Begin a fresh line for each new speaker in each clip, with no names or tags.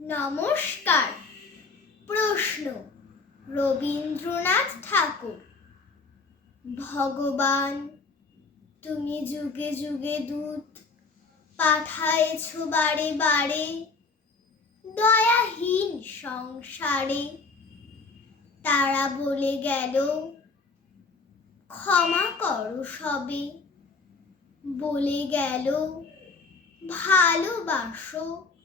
নমস্কার। প্রশ্ন, রবীন্দ্রনাথ ঠাকুর। ভগবান, তুমি যুগে যুগে দূত, পাঠায়েছ বারে বারে, দয়াহীন সংসারে। তারা বলে গেল, ক্ষমা করো সবে। বলে গেল, ভালোবাসো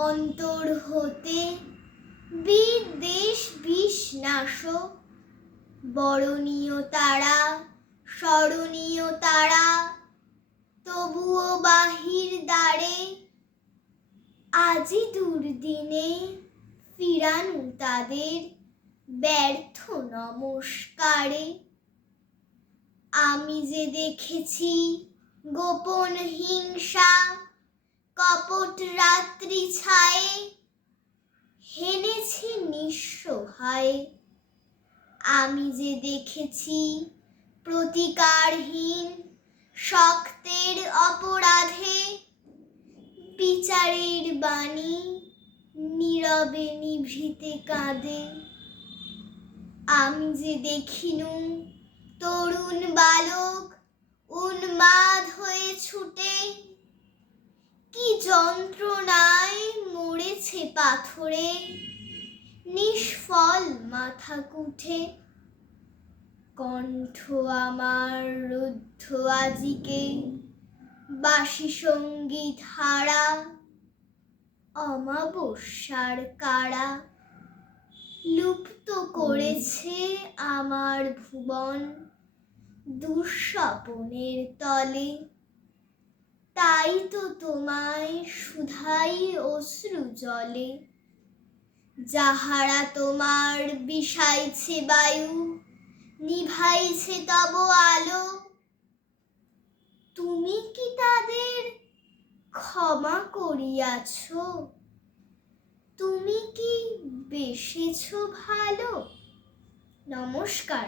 অন্তর হতে বিষ নাশো বরণীয় তারা, স্মরণীয় তারা, তবুও বাহির দ্বারে আজি দুর্দিনে ফিরানু তাদের ব্যর্থ নমস্কারে। আমি যে দেখেছি গোপন হিংসা কপট রাত্রি ছায়ে হেনেছি নিঃস্ব আমি যে দেখেছি প্রতিকারহীন শক্তের অপরাধে, বিচারের বাণী নীরবে নিভৃতে কাঁদে। আমি যে দেখিনু তরুণ বালক, উন্মাদ হয়ে ছুটে যন্ত্রণায় মরেছে পাথরে, নিষ্ফল মাথা কুঠে। কণ্ঠ আমার রুদ্ধ আজিকে, বাসি সংগীত হারা অমাবস্যার কারা। লুপ্ত করেছে আমার ভুবন দুঃস্বপনের তলে। তাই তো তোমায় সুধাই অশ্রু জলে। যাহারা তোমার বিষাইছে বায়ু, নিভাইছে তব আলো। তুমি কি তাদের ক্ষমা করিয়াছ? তুমি কি বেসেছ ভালো? নমস্কার।